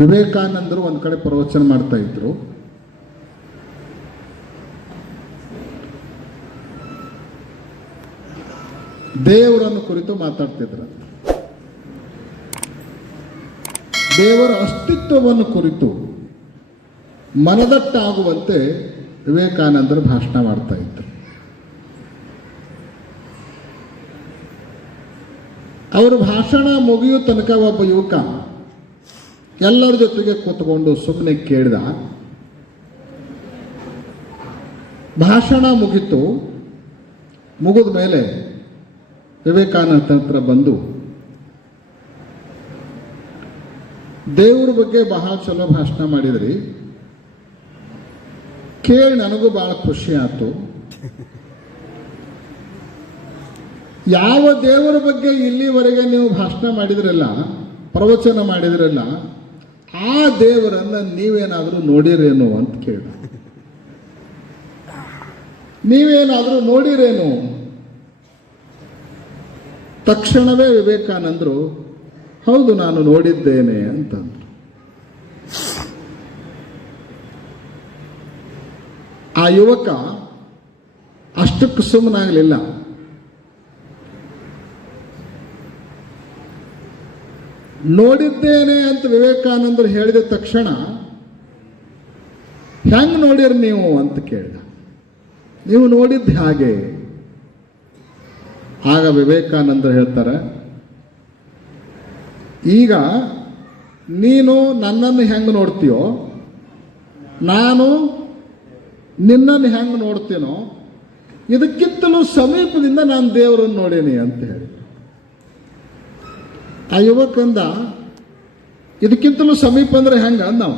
ವಿವೇಕಾನಂದರು ಒಂದು ಕಡೆ ಪ್ರವಚನ ಮಾಡ್ತಾ ಇದ್ರು. ದೇವರನ್ನು ಕುರಿತು ಮಾತಾಡ್ತಿದ್ರು. ದೇವರ ಅಸ್ತಿತ್ವವನ್ನು ಕುರಿತು ಮನದಟ್ಟಾಗುವಂತೆ ವಿವೇಕಾನಂದರು ಭಾಷಣ ಮಾಡ್ತಾ ಇದ್ರು. ಅವರು ಭಾಷಣ ಮುಗಿಯೋ ತನಕ ಒಬ್ಬ ಯುವಕ ಎಲ್ಲರ ಜೊತೆಗೆ ಕೂತ್ಕೊಂಡು ಸುಮ್ಮನೆ ಕೇಳಿದ. ಭಾಷಣ ಮುಗಿತು. ಮುಗಿದ ಮೇಲೆ ವಿವೇಕಾನಂದ ಹತ್ರ ಬಂದು, ದೇವ್ರ ಬಗ್ಗೆ ಬಹಳ ಚಲೋ ಭಾಷಣ ಮಾಡಿದ್ರಿ. ಕೇಳಿ ನನಗೂ ಬಹಳ ಖುಷಿ ಆಯ್ತು. ಯಾವ ದೇವರ ಬಗ್ಗೆ ಇಲ್ಲಿವರೆಗೆ ನೀವು ಭಾಷಣ ಮಾಡಿದ್ರಲ್ಲ, ಪ್ರವಚನ ಮಾಡಿದ್ರಲ್ಲ ಆ ದೇವರನ್ನ ನೀವೇನಾದರೂ ನೋಡಿರೇನು ಅಂತ ಕೇಳ. ನೀವೇನಾದರೂ ನೋಡಿರೇನು? ತಕ್ಷಣವೇ ವಿವೇಕಾನಂದರು, ಹೌದು, ನಾನು ನೋಡಿದ್ದೇನೆ ಅಂತಂದ್ರು. ಆ ಯುವಕ ಅಷ್ಟಕ್ಕೆ ಸುಮ್ಮನಾಗಲಿಲ್ಲ ನೋಡಿದ್ದೇನೆ ಅಂತ ವಿವೇಕಾನಂದರು ಹೇಳಿದ ತಕ್ಷಣ, ಹೆಂಗೆ ನೋಡಿರಿ ನೀವು? ಅಂತ ಕೇಳಿದ. ನೀವು ನೋಡಿದ್ದು ಹಾಗೆ. ಆಗ ವಿವೇಕಾನಂದರು ಹೇಳ್ತಾರೆ, ಈಗ ನೀನು ನನ್ನನ್ನು ಹೆಂಗೆ ನೋಡ್ತೀಯೋ, ನಾನು ನಿನ್ನನ್ನು ಹೆಂಗೆ ನೋಡ್ತೀನೋ, ಇದಕ್ಕಿಂತಲೂ ಸಮೀಪದಿಂದ ನಾನು ದೇವರನ್ನು ನೋಡೀನಿ ಅಂತ ಹೇಳಿ. ಆ ಯುವಕಂದ ಇದಕ್ಕಿಂತಲೂ ಸಮೀಪ ಅಂದ್ರೆ ಹೆಂಗ? ನಾವು,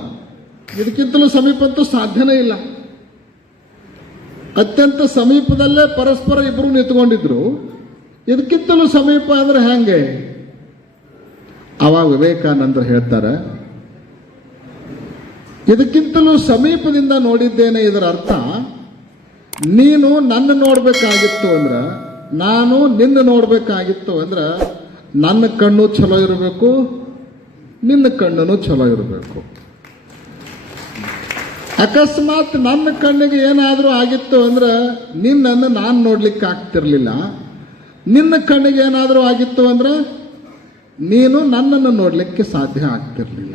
ಇದಕ್ಕಿಂತಲೂ ಸಮೀಪ ಅಂತೂ ಸಾಧ್ಯನೇ ಇಲ್ಲ. ಅತ್ಯಂತ ಸಮೀಪದಲ್ಲೇ ಪರಸ್ಪರ ಇಬ್ಬರು ನಿಂತ್ಕೊಂಡಿದ್ರು. ಇದಕ್ಕಿಂತಲೂ ಸಮೀಪ ಅಂದ್ರೆ ಹೆಂಗೆ? ಅವಾಗ ವಿವೇಕಾನಂದರು ಹೇಳ್ತಾರೆ, ಇದಕ್ಕಿಂತಲೂ ಸಮೀಪದಿಂದ ನೋಡಿದ್ದೇನೆ ಇದರ ಅರ್ಥ. ನೀನು ನನ್ನ ನೋಡ್ಬೇಕಾಗಿತ್ತು ಅಂದ್ರೆ, ನಾನು ನಿನ್ನ ನೋಡಬೇಕಾಗಿತ್ತು ಅಂದ್ರೆ ನನ್ನ ಕಣ್ಣು ಚಲೋ ಇರಬೇಕು, ನಿನ್ನ ಕಣ್ಣು ಚಲೋ ಇರಬೇಕು. ಅಕಸ್ಮಾತ್ ನನ್ನ ಕಣ್ಣಿಗೆ ಏನಾದರೂ ಆಗಿತ್ತು ಅಂದ್ರೆ ನಿನ್ನನ್ನು ನಾನು ನೋಡ್ಲಿಕ್ಕೆ ಆಗ್ತಿರ್ಲಿಲ್ಲ. ನಿನ್ನ ಕಣ್ಣಿಗೆ ಏನಾದರೂ ಆಗಿತ್ತು ಅಂದ್ರೆ ನೀನು ನನ್ನನ್ನು ನೋಡಲಿಕ್ಕೆ ಸಾಧ್ಯ ಆಗ್ತಿರ್ಲಿಲ್ಲ.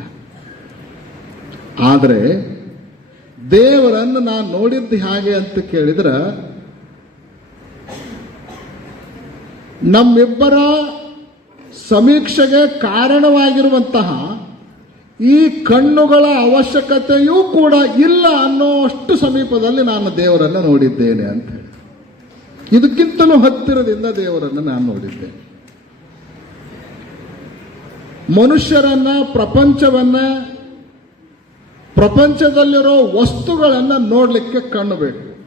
ಆದರೆ ದೇವರನ್ನು ನಾನು ನೋಡಿದ್ದು ಹೇಗೆ ಅಂತ ಕೇಳಿದ್ರೆ, ನಮ್ಮಿಬ್ಬರ ಸಮೀಕ್ಷೆಗೆ ಕಾರಣವಾಗಿರುವಂತಹ ಈ ಕಣ್ಣುಗಳ ಅವಶ್ಯಕತೆಯೂ ಕೂಡ ಇಲ್ಲ ಅನ್ನೋಷ್ಟು ಸಮೀಪದಲ್ಲಿ ನಾನು ದೇವರನ್ನು ನೋಡಿದ್ದೇನೆ ಅಂತ ಹೇಳಿ. ಇದಕ್ಕಿಂತಲೂ ಹತ್ತಿರದಿಂದ ದೇವರನ್ನು ನಾನು ನೋಡಿದ್ದೇನೆ. ಮನುಷ್ಯರನ್ನ, ಪ್ರಪಂಚವನ್ನ, ಪ್ರಪಂಚದಲ್ಲಿರೋ ವಸ್ತುಗಳನ್ನ ನೋಡಲಿಕ್ಕೆ ಕಣ್ಣು ಬೇಕು.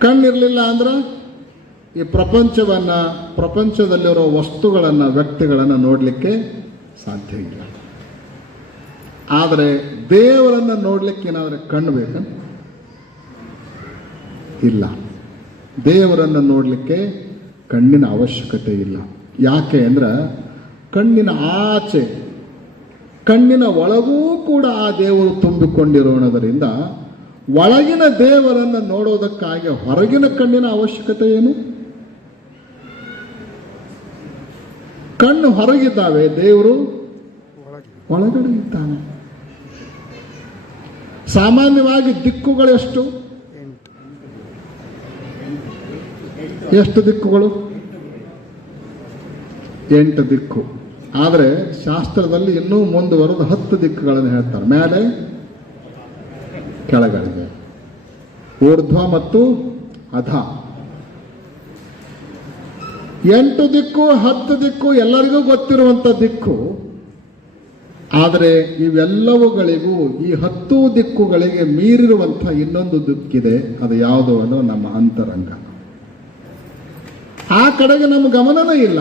ಕಣ್ಣಿರಲಿಲ್ಲ ಅಂದ್ರೆ ಈ ಪ್ರಪಂಚವನ್ನ, ಪ್ರಪಂಚದಲ್ಲಿರೋ ವಸ್ತುಗಳನ್ನ, ವ್ಯಕ್ತಿಗಳನ್ನ ನೋಡಲಿಕ್ಕೆ ಸಾಧ್ಯ ಇಲ್ಲ. ಆದರೆ ದೇವರನ್ನ ನೋಡ್ಲಿಕ್ಕೆ ಏನಾದ್ರೆ ಕಣ್ಣು ಬೇಕ? ಇಲ್ಲ. ದೇವರನ್ನು ನೋಡಲಿಕ್ಕೆ ಕಣ್ಣಿನ ಅವಶ್ಯಕತೆ ಇಲ್ಲ. ಯಾಕೆ ಅಂದ್ರೆ ಕಣ್ಣಿನ ಆಚೆ, ಕಣ್ಣಿನ ಒಳಗೂ ಕೂಡ ಆ ದೇವರು ತುಂಬಿಕೊಂಡಿರೋಣದರಿಂದ ಒಳಗಿನ ದೇವರನ್ನು ನೋಡೋದಕ್ಕಾಗಿ ಹೊರಗಿನ ಕಣ್ಣಿನ ಅವಶ್ಯಕತೆ ಏನು? ಕಣ್ಣು ಹೊರಗಿದ್ದಾವೆ, ದೇವರು ಒಳಗಡೆ ಇದ್ದಾನೆ ಸಾಮಾನ್ಯವಾಗಿ ದಿಕ್ಕುಗಳು ಎಷ್ಟು ದಿಕ್ಕುಗಳು? ಎಂಟು ದಿಕ್ಕು. ಆದರೆ ಶಾಸ್ತ್ರದಲ್ಲಿ ಇನ್ನೂ ಮುಂದುವರೆದು ಹತ್ತು ದಿಕ್ಕುಗಳನ್ನು ಹೇಳ್ತಾರೆ. ಮೇಲೆ ಕೆಳಗಡೆಗೆ. ಊರ್ಧ್ವ ಮತ್ತು ಅಧ. ಎಂಟು ದಿಕ್ಕು, ಹತ್ತು ದಿಕ್ಕು, ಎಲ್ಲರಿಗೂ ಗೊತ್ತಿರುವಂತ ದಿಕ್ಕು. ಆದರೆ ಇವೆಲ್ಲವುಗಳಿಗೂ ಈ ಹತ್ತು ದಿಕ್ಕುಗಳಿಗೆ ಮೀರಿರುವಂಥ ಇನ್ನೊಂದು ದಿಕ್ಕಿದೆ. ಅದು ಯಾವುದು ಅನ್ನೋ ನಮ್ಮ ಅಂತರಂಗ. ಆ ಕಡೆಗೆ ನಮ್ಮ ಗಮನನೇ ಇಲ್ಲ.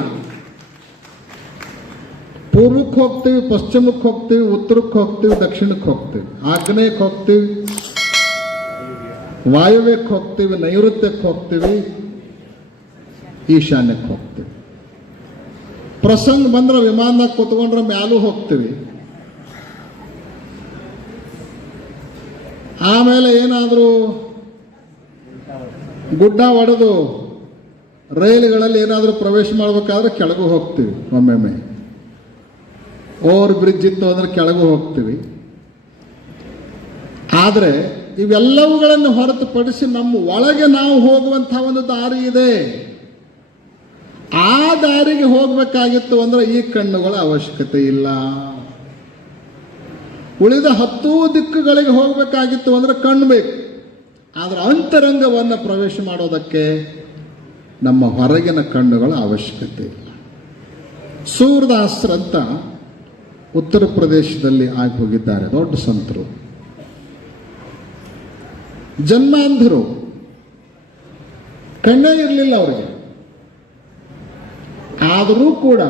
ಪೂರ್ವಕ್ಕೆ ಹೋಗ್ತೀವಿ, ಪಶ್ಚಿಮಕ್ಕೆ ಹೋಗ್ತೀವಿ, ಉತ್ತರಕ್ಕೆ ಹೋಗ್ತೀವಿ, ದಕ್ಷಿಣಕ್ಕೆ ಹೋಗ್ತೀವಿ. ಆಗ್ನೇಯಕ್ಕೆ ಹೋಗ್ತೀವಿ, ವಾಯುವ್ಯಕ್ಕೆ ಹೋಗ್ತೀವಿ, ನೈಋತ್ಯಕ್ಕೆ ಹೋಗ್ತೀವಿ ಈಶಾನ್ಯಕ್ಕೆ ಹೋಗ್ತೀವಿ. ಪ್ರಸಂಗ ಬಂದ್ರೆ ವಿಮಾನದಾಗ ಕೂತ್ಕೊಂಡ್ರೆ ಮ್ಯಾಲೂ ಹೋಗ್ತೀವಿ. ಆಮೇಲೆ ಏನಾದರೂ ಗುಡ್ಡ ಒಡೆದು ರೈಲುಗಳಲ್ಲಿ ಏನಾದರೂ ಪ್ರವೇಶ ಮಾಡಬೇಕಾದ್ರೆ ಕೆಳಗೂ ಹೋಗ್ತೀವಿ ಒಮ್ಮೆಮ್ಮೆ. ಓವರ್ ಬ್ರಿಡ್ಜ್ ಇತ್ತು ಅಂದ್ರೆ ಕೆಳಗೂ ಹೋಗ್ತೀವಿ. ಆದರೆ ಇವೆಲ್ಲವುಗಳನ್ನು ಹೊರತುಪಡಿಸಿ ನಮ್ಮ ಒಳಗೆ ನಾವು ಹೋಗುವಂಥ ಒಂದು ದಾರಿ ಇದೆ. ಆ ದಾರಿಗೆ ಹೋಗಬೇಕಾಗಿತ್ತು ಅಂದ್ರೆ ಈ ಕಣ್ಣುಗಳ ಅವಶ್ಯಕತೆ ಇಲ್ಲ. ಉಳಿದ ಹತ್ತು ದಿಕ್ಕುಗಳಿಗೆ ಹೋಗಬೇಕಾಗಿತ್ತು ಅಂದ್ರೆ ಕಣ್ಣು ಬೇಕು. ಆದರೆ ಅಂತರಂಗವನ್ನು ಪ್ರವೇಶ ಮಾಡೋದಕ್ಕೆ ನಮ್ಮ ಹೊರಗಿನ ಕಣ್ಣುಗಳ ಅವಶ್ಯಕತೆ ಇಲ್ಲ. ಸೂರ್ಯದಾಸ್ರಂತ ಉತ್ತರ ಪ್ರದೇಶದಲ್ಲಿ ಆಗಿ ಹೋಗಿದ್ದಾರೆ, ದೊಡ್ಡ ಸಂತರು. ಜನ್ಮಾಂಧರು. ಕಣ್ಣೇ ಇರಲಿಲ್ಲ ಅವರಿಗೆ. ಆದರೂ ಕೂಡ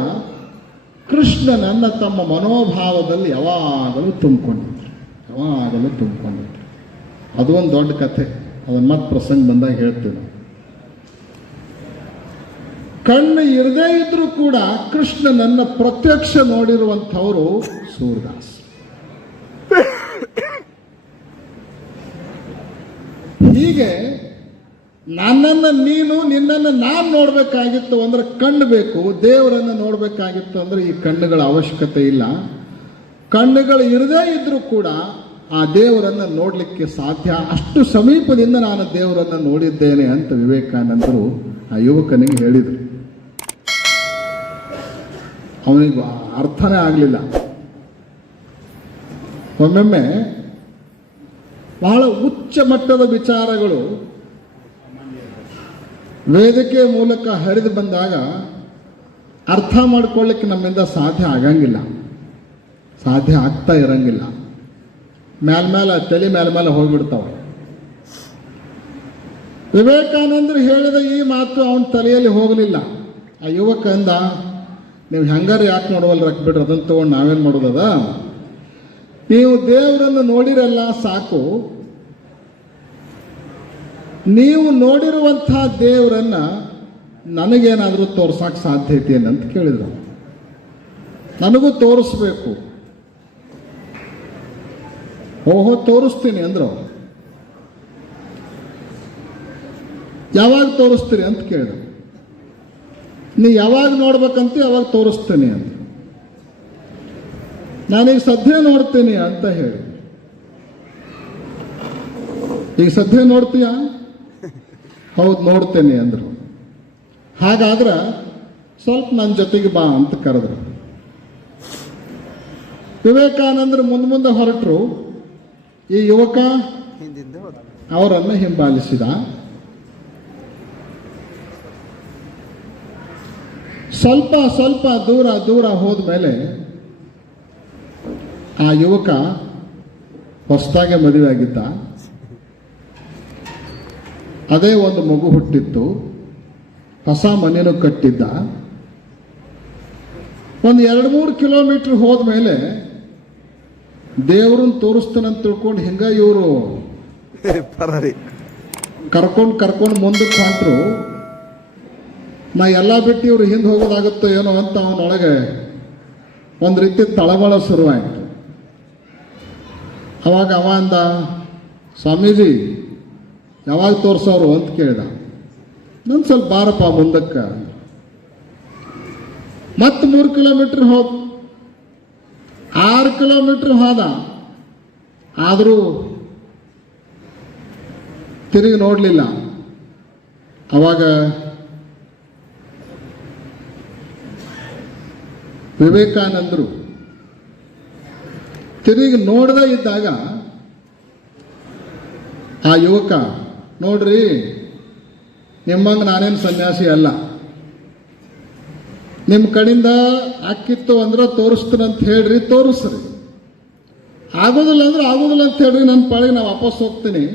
ಕೃಷ್ಣನನ್ನ ತಮ್ಮ ಮನೋಭಾವದಲ್ಲಿ ಯಾವಾಗಲೂ ತುಂಬಿಕೊಂಡಿದ್ರು. ಯಾವಾಗಲೂ ತುಂಬಿಕೊಂಡಿದ್ರು. ಅದು ಒಂದು ದೊಡ್ಡ ಕಥೆ. ಅದನ್ನು ಮತ್ತೆ ಪ್ರಸಂಗ ಬಂದಾಗ ಹೇಳ್ತೀವಿ ನಾವು. ಕಣ್ಣು ಇರದೇ ಇದ್ರೂ ಕೂಡ ಕೃಷ್ಣನನ್ನ ಪ್ರತ್ಯಕ್ಷ ನೋಡಿರುವಂಥವರು ಸೂರ್ಯದಾಸ್ ಹೀಗೆ ನನ್ನನ್ನು ನೀನು, ನಿನ್ನನ್ನು ನಾನು ನೋಡಬೇಕಾಗಿತ್ತು ಅಂದ್ರೆ ಕಣ್ಣು ಬೇಕು. ದೇವರನ್ನು ನೋಡಬೇಕಾಗಿತ್ತು ಅಂದ್ರೆ ಈ ಕಣ್ಣುಗಳ ಅವಶ್ಯಕತೆ ಇಲ್ಲ. ಕಣ್ಣುಗಳು ಇರದೇ ಇದ್ರೂ ಕೂಡ ಆ ದೇವರನ್ನು ನೋಡಲಿಕ್ಕೆ ಸಾಧ್ಯ. ಅಷ್ಟು ಸಮೀಪದಿಂದ ನಾನು ದೇವರನ್ನು ನೋಡಿದ್ದೇನೆ ಅಂತ ವಿವೇಕಾನಂದರು ಆ ಯುವಕನಿಗೆ ಹೇಳಿದರು. ಅವನಿಗೆ ಅರ್ಥನೇ ಆಗಲಿಲ್ಲ. ಒಮ್ಮೊಮ್ಮೆ ಬಹಳ ಉಚ್ಚ ಮಟ್ಟದ ವಿಚಾರಗಳು ವೇದಿಕೆ ಮೂಲಕ ಹರಿದು ಬಂದಾಗ ಅರ್ಥ ಮಾಡ್ಕೊಳ್ಳಿಕ್ಕೆ ನಮ್ಮಿಂದ ಸಾಧ್ಯ ಆಗಂಗಿಲ್ಲ. ಸಾಧ್ಯ ಆಗ್ತಾ ಇರಂಗಿಲ್ಲ. ಮೇಲ್ಮೇಲೆ ತಲೆ ಮ್ಯಾಲ ಹೋಗ್ಬಿಡ್ತಾವೆ. ವಿವೇಕಾನಂದರು ಹೇಳಿದ ಈ ಮಾತು ಅವನ ತಲೆಯಲ್ಲಿ ಹೋಗಲಿಲ್ಲ. ಆ ಯುವಕ ಅಂದ ನೀವು ಹೆಂಗಾರು ಯಾಕೆ ನೋಡುವಲ್ಲ ಬಿಡ್ರಿ ಅದನ್ನು ತಗೊಂಡು ನಾವೇನು ಮಾಡೋದದ? ನೀವು ದೇವರನ್ನು ನೋಡಿರಲ್ಲ ಸಾಕು ನೀವು ನೋಡಿರುವಂತಹ ದೇವರನ್ನ ನನಗೇನಾದರೂ ತೋರ್ಸಕ್ಕೆ ಸಾಧ್ಯ ಅಂತ ಕೇಳಿದ್ರು. ನನಗೂ ತೋರಿಸ್ಬೇಕು. ಓಹೋ, ತೋರಿಸ್ತೀನಿ ಅಂದ್ರು. ಯಾವಾಗ ತೋರಿಸ್ತೀರಿ ಅಂತ ಕೇಳಿದ್ರು. ನೀ ಯಾವಾಗ ನೋಡ್ಬೇಕಂತ ಯಾವಾಗ ತೋರಿಸ್ತೀನಿ ಅಂತ. ನಾನೀಗ ಸದ್ಯ ನೋಡ್ತೀನಿ ಅಂತ ಹೇಳಿ. ಈಗ ಸದ್ಯ ನೋಡ್ತೀಯಾ? ಹೌದು ನೋಡ್ತೇನೆ ಅಂದ್ರು. ಹಾಗಾದ್ರೆ ಸ್ವಲ್ಪ ನನ್ನ ಜೊತೆಗೆ ಬಾ ಅಂತ ಕರೆದ್ರು. ವಿವೇಕಾನಂದರು ಮುಂದೆ ಮುಂದೆ ಹೊರಟರು. ಈ ಯುವಕ ಅವರನ್ನು ಹಿಂಬಾಲಿಸಿದ. ಸ್ವಲ್ಪ ಸ್ವಲ್ಪ ದೂರ ದೂರ ಹೋದ ಮೇಲೆ ಆ ಯುವಕ ಹೊಸದಾಗೆ ಮದುವೆ ಆಗಿದ್ದ. ಅದೇ ಒಂದು ಮಗು ಹುಟ್ಟಿತ್ತು. ಹೊಸ ಮನೆನೂ ಕಟ್ಟಿದ್ದ. ಒಂದು ಎರಡು ಮೂರು ಕಿಲೋಮೀಟರ್ ಹೋದ್ಮೇಲೆ ದೇವ್ರನ್ನ ತೋರಿಸ್ತಾನಂತ ತಿಳ್ಕೊಂಡು ಹಿಂಗ ಇವರು? ಕರ್ಕೊಂಡು ಕರ್ಕೊಂಡು ಮುಂದಕ್ಕೆ ಹೊಂಟ್ರು. ನಾ ಎಲ್ಲ ಬಿಟ್ಟು ಇವ್ರು ಹಿಂದೆ ಹೋಗೋದಾಗುತ್ತೋ ಏನೋ ಅಂತ ಅವನೊಳಗೆ ಒಂದು ರೀತಿ ತಳಮಳ ಶುರುವಾಯಿತು. ಅವಾಗ ಅವ ಅಂದ ಸ್ವಾಮೀಜಿ ಯಾವಾಗ ತೋರ್ಸೋರು ಅಂತ ಕೇಳಿದ. ನಾನು ಸ್ವಲ್ಪ ಬಾರಪ್ಪ ಮುಂದಕ್ಕೆ. ಮತ್ತೆ ಮೂರು ಕಿಲೋಮೀಟ್ರ್ ಹೋದ ಆರು ಕಿಲೋಮೀಟ್ರ್ ಹೋದ. ಆದರೂ ತಿರುಗಿ ನೋಡಲಿಲ್ಲ. ಅವಾಗ ವಿವೇಕಾನಂದರು ತಿರುಗಿ ನೋಡದೇ ಇದ್ದಾಗ ಆ ಯುವಕ ನೋಡ್ರಿ, ನಿಮ್ಮಂಗೆ ನಾನೇನು ಸನ್ಯಾಸಿ ಅಲ್ಲ. ನಿಮ್ಮ ಕಡೆಯಿಂದ ಆಕಿತ್ತು ಅಂದ್ರೆ ತೋರಿಸ್ತೀನಂತ ಹೇಳ್ರಿ, ತೋರಿಸ್ರಿ. ಆಗೋದಿಲ್ಲ ಅಂದ್ರೆ ಆಗೋದಿಲ್ಲ ಅಂತ ಹೇಳ್ರಿ ನನ್ನ ಪಾಳಿಗೆ ನಾ ವಾಪಸ್ ಹೋಗ್ತೀನಿ.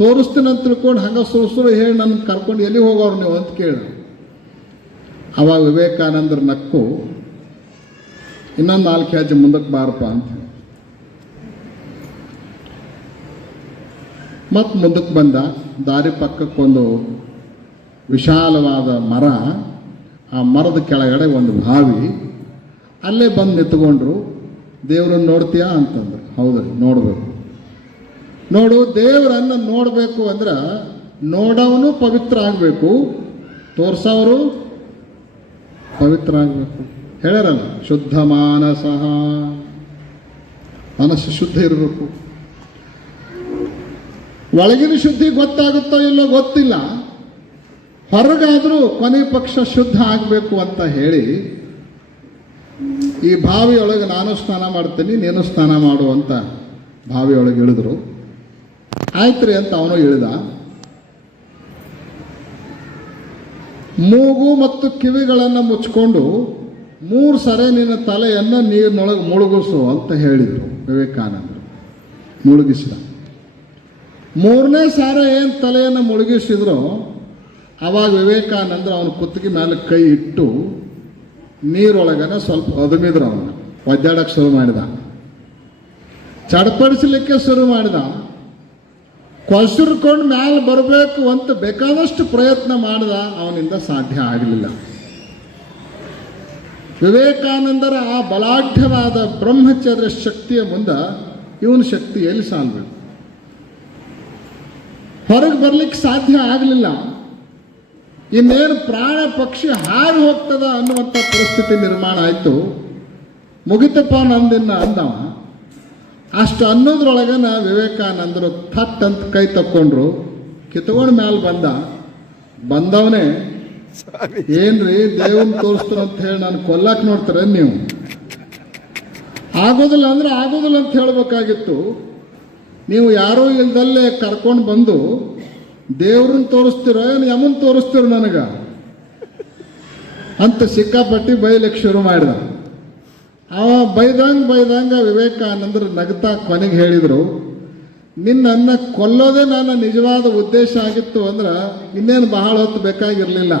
ತೋರಿಸ್ತೀನಿ ಅಂತ ತಿಳ್ಕೊಂಡು ಹಂಗ ಸುರು ಹೇಳಿ ನನ್ನ ಕರ್ಕೊಂಡು ಎಲ್ಲಿ ಹೋಗೋರು ನೀವು ಅಂತ ಕೇಳಿ ಅವಾಗ ವಿವೇಕಾನಂದರ ನಕ್ಕು, ಇನ್ನೊಂದು ನಾಲ್ಕು ಹೆಜ್ಜೆ ಮುಂದಕ್ಕೆ ಬಾರಪ್ಪ ಅಂತ ಮತ್ತೆ ಮುಂದಕ್ಕೆ ಬಂದ ದಾರಿ ಪಕ್ಕಕ್ಕೊಂದು ವಿಶಾಲವಾದ ಮರ, ಆ ಮರದ ಕೆಳಗಡೆ ಒಂದು ಬಾವಿ. ಅಲ್ಲೇ ಬಂದು ನಿಂತ್ಕೊಂಡ್ರು, ದೇವ್ರನ್ನ ನೋಡ್ತೀಯಾ ಅಂತಂದ್ರು. ಹೌದ್ರಿ ನೋಡಬೇಕು. ನೋಡು, ದೇವರನ್ನು ನೋಡಬೇಕು ಅಂದ್ರೆ ನೋಡವನು ಪವಿತ್ರ ಆಗಬೇಕು, ತೋರ್ಸವರು ಪವಿತ್ರ ಆಗಬೇಕು. ಹೇಳ್ಯಾರಲ್ಲ, ಶುದ್ಧ ಮಾನಸ. ಮನಸ್ಸು ಶುದ್ಧ ಇರಬೇಕು. ಒಳಗಿನ ಶುದ್ಧಿ ಗೊತ್ತಾಗುತ್ತೋ ಇಲ್ಲೋ ಗೊತ್ತಿಲ್ಲ. ಹೊರಗಾದರೂ ಕೊನೆ ಪಕ್ಷ ಶುದ್ಧ ಆಗಬೇಕು ಅಂತ ಹೇಳಿ ಈ ಬಾವಿಯೊಳಗೆ ನಾನು ಸ್ನಾನ ಮಾಡ್ತೀನಿ, ನೀನು ಸ್ನಾನ ಮಾಡು ಅಂತ ಬಾವಿಯೊಳಗೆ ಇಳಿದ್ರು ಆಯ್ತ್ರಿ ಅಂತ ಅವನು ಇಳಿದ ಮೂಗು ಮತ್ತು ಕಿವಿಗಳನ್ನು ಮುಚ್ಕೊಂಡು ಮೂರು ಸರಿ ನಿನ್ನ ತಲೆಯನ್ನು ನೀರಿನೊಳಗೆ ಮುಳುಗಿಸು ಅಂತ ಹೇಳಿದರು ವಿವೇಕಾನಂದರು. ಮುಳುಗಿಸಿದ. ಮೂರನೇ ಸಾರ ಏನು ತಲೆಯನ್ನು ಮುಳುಗಿಸಿದ್ರು, ಅವಾಗ ವಿವೇಕಾನಂದ್ರ ಅವನ ಕುತ್ತಿಗೆ ಮೇಲೆ ಕೈ ಇಟ್ಟು ನೀರೊಳಗನೆ ಸ್ವಲ್ಪ ಒದಮಿದ್ರು ಅವನು. ಒದ್ದಾಡಕ್ಕೆ ಶುರು ಮಾಡಿದ. ಚಡಪಡಿಸಲಿಕ್ಕೆ ಶುರು ಮಾಡಿದ. ಕೊಸರ್ಕೊಂಡು ಮ್ಯಾಲೆ ಬರಬೇಕು ಅಂತ ಬೇಕಾದಷ್ಟು ಪ್ರಯತ್ನ ಮಾಡಿದ, ಅವನಿಂದ ಸಾಧ್ಯ ಆಗಲಿಲ್ಲ. ವಿವೇಕಾನಂದರ ಆ ಬಲಾಢ್ಯವಾದ ಬ್ರಹ್ಮಚರ್ಯ ಶಕ್ತಿಯ ಮುಂದೆ ಇವನ ಶಕ್ತಿ ಎಲ್ಲಿ ಸಾಲ್ಬೇಕು ಹೊರಗೆ ಬರ್ಲಿಕ್ಕೆ ಸಾಧ್ಯ ಆಗಲಿಲ್ಲ. ಇನ್ನೇನು ಪ್ರಾಣ ಪಕ್ಷಿ ಹಾರಿ ಹೋಗ್ತದ ಅನ್ನುವಂಥ ಪರಿಸ್ಥಿತಿ ನಿರ್ಮಾಣ ಆಯಿತು. ಮುಗಿತಪ್ಪ ನಂದಿನ್ನ ಅಂದವ. ಅಷ್ಟು ಅನ್ನೋದ್ರೊಳಗನ ವಿವೇಕಾನಂದರು ಥಟ್ ಅಂತ ಕೈ ತಕ್ಕೊಂಡ್ರು ಕಿತ್ಕೊಂಡ ಮ್ಯಾಲ ಬಂದ. ಬಂದವನೇ ಏನ್ರಿ ದೇವನ್ ತೋರಿಸ್ತಾರ ಅಂತ ಹೇಳಿ ನಾನು ಕೊಲ್ಲಕ್ ನೋಡ್ತಾರೆ ನೀವು? ಆಗೋದಿಲ್ಲ ಅಂದ್ರೆ ಆಗೋದಿಲ್ಲ ಅಂತ ಹೇಳ್ಬೇಕಾಗಿತ್ತು. ನೀವು ಯಾರೂ ಇಲ್ದಲ್ಲೇ ಕರ್ಕೊಂಡು ಬಂದು ದೇವ್ರನ್ನ ತೋರಿಸ್ತೀರ ಏನು ಯಮನ್ ತೋರಿಸ್ತೀರ ನನಗ? ಅಂತ ಸಿಕ್ಕಾಪಟ್ಟಿ ಬೈಲಿಕ್ಕೆ ಶುರು ಮಾಡಿದ. ಅವ ಬೈದಂಗ ಬೈದಂಗ ವಿವೇಕಾನಂದರು ನಗ್ತಾ ಕೊನೆಗೆ ಹೇಳಿದರು ನಿನ್ನ ಕೊಲ್ಲೋದೇ ನನ್ನ ನಿಜವಾದ ಉದ್ದೇಶ ಆಗಿತ್ತು ಅಂದ್ರೆ ಇನ್ನೇನು ಬಹಳ ಹೊತ್ತು ಬೇಕಾಗಿರಲಿಲ್ಲ.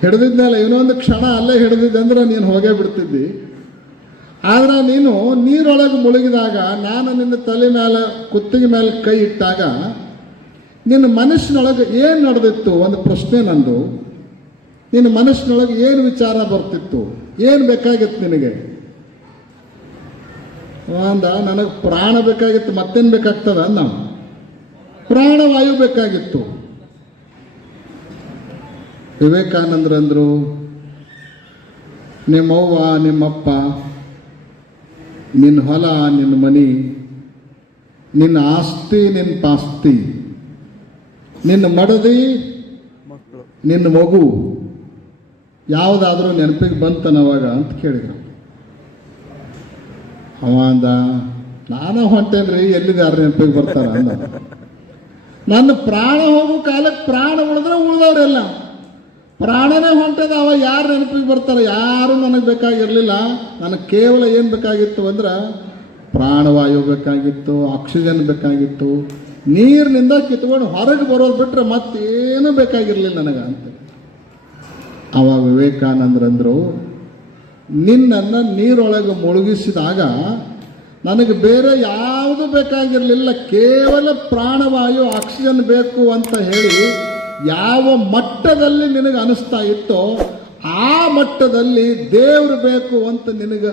ಹಿಡಿದಿದ್ನಲ್ಲ ಇನ್ನೊಂದು ಕ್ಷಣ ಅಲ್ಲೇ ಹಿಡಿದಿದ್ದೆ ಅಂದ್ರೆ ನೀನು ಹೋಗೇ ಬಿಡ್ತಿದ್ದಿ. ಆದ್ರೆ ನೀನು ನೀರೊಳಗೆ ಮುಳುಗಿದಾಗ ನಾನು ನಿನ್ನ ತಲೆ ಮೇಲೆ ಕುತ್ತಿಗೆ ಮೇಲೆ ಕೈ ಇಟ್ಟಾಗ ನಿನ್ನ ಮನಸ್ಸಿನೊಳಗೆ ಏನು ನಡೆದಿತ್ತು? ಒಂದು ಪ್ರಶ್ನೆ ನಂದು. ನಿನ್ನ ಮನಸ್ಸಿನೊಳಗೆ ಏನು ವಿಚಾರ ಬರ್ತಿತ್ತು? ಏನು ಬೇಕಾಗಿತ್ತು ನಿನಗೆ? ಅಂದ, ನನಗೆ ಪ್ರಾಣ ಬೇಕಾಗಿತ್ತು, ಮತ್ತೇನು ಬೇಕಾಗ್ತದ ನಾವು ಪ್ರಾಣವಾಯು ಬೇಕಾಗಿತ್ತು. ವಿವೇಕಾನಂದ್ರಂದ್ರು, ನಿಮ್ಮವ್ವ, ನಿಮ್ಮಪ್ಪ ನಿನ್ನ ಹೊಲ ನಿನ್ನ ಮನೆ ನಿನ್ನ ಆಸ್ತಿ ನಿನ್ನ ಪಾಸ್ತಿ ನಿನ್ನ ಮಡದಿ ನಿನ್ನ ಮಗು ಯಾವುದಾದ್ರೂ ನೆನಪಿಗೆ ಬಂತನವಾಗ ಅಂತ ಕೇಳಿದ್ರು. ಅವ ಅಂದ ನಾನು ಹೊಂಟೇನ್ರಿ ಎಲ್ಲಿದೆ ಯಾರು ನೆನಪಿಗೆ ಬರ್ತಾರ? ಅಂದ. ನನ್ನ ಪ್ರಾಣ ಹೋಗೋ ಕಾಲಕ್ಕೆ ಪ್ರಾಣ ಉಳಿದ್ರೆ ಉಳಿದವ್ರೆಲ್ಲ. ಪ್ರಾಣನೇ ಹೊಂಟದ ಅವ ಯಾರು ನೆನಪಿಗೆ ಬರ್ತಾರೆ? ಯಾರು ನನಗೆ ಬೇಕಾಗಿರಲಿಲ್ಲ? ನನಗೆ ಕೇವಲ ಏನು ಬೇಕಾಗಿತ್ತು ಅಂದ್ರೆ ಪ್ರಾಣವಾಯು ಬೇಕಾಗಿತ್ತು, ಆಕ್ಸಿಜನ್ ಬೇಕಾಗಿತ್ತು, ನೀರಿನಿಂದ ಕಿತ್ಕೊಂಡು ಹೊರಗೆ ಬರೋದು ಬಿಟ್ಟರೆ ಮತ್ತೇನು ಬೇಕಾಗಿರಲಿಲ್ಲ ನನಗೆ ಅಂತ. ಅವಾಗ ವಿವೇಕಾನಂದ್ರಂದ್ರು, ನಿನ್ನನ್ನು ನೀರೊಳಗೆ ಮುಳುಗಿಸಿದಾಗ ನನಗೆ ಬೇರೆ ಯಾವುದು ಬೇಕಾಗಿರಲಿಲ್ಲ, ಕೇವಲ ಪ್ರಾಣವಾಯು, ಆಕ್ಸಿಜನ್ ಬೇಕು ಅಂತ ಹೇಳಿ ಯಾವ ಮಟ್ಟದಲ್ಲಿ ನಿನಗೆ ಅನಿಸ್ತಾ ಇತ್ತೋ ಆ ಮಟ್ಟದಲ್ಲಿ ದೇವ್ರು ಬೇಕು ಅಂತ ನಿನಗೆ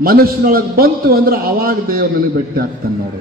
ಮನಸ್ಸಿನೊಳಗೆ ಬಂತು ಅಂದ್ರೆ ಅವಾಗ ದೇವ್ರು ನಿನಗೆ ಭೇಟಿ ಆಗ್ತಾನೆ ನೋಡು